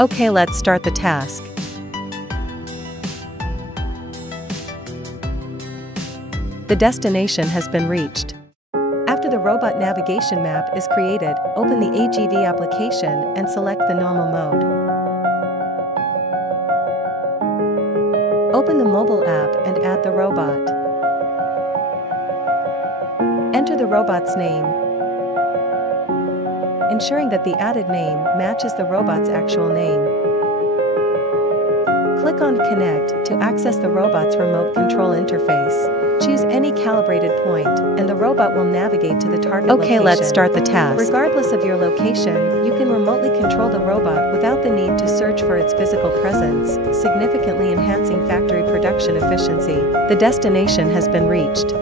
Okay, let's start the task. The destination has been reached. After the robot navigation map is created, open the AGV application and select the normal mode. Open the mobile app and add the robot. Enter the robot's name, ensuring that the added name matches the robot's actual name. Click on Connect to access the robot's remote control interface. Choose any calibrated point, and the robot will navigate to the target location. Okay, let's start the task. Regardless of your location, you can remotely control the robot without the need to search for its physical presence, significantly enhancing factory production efficiency. The destination has been reached.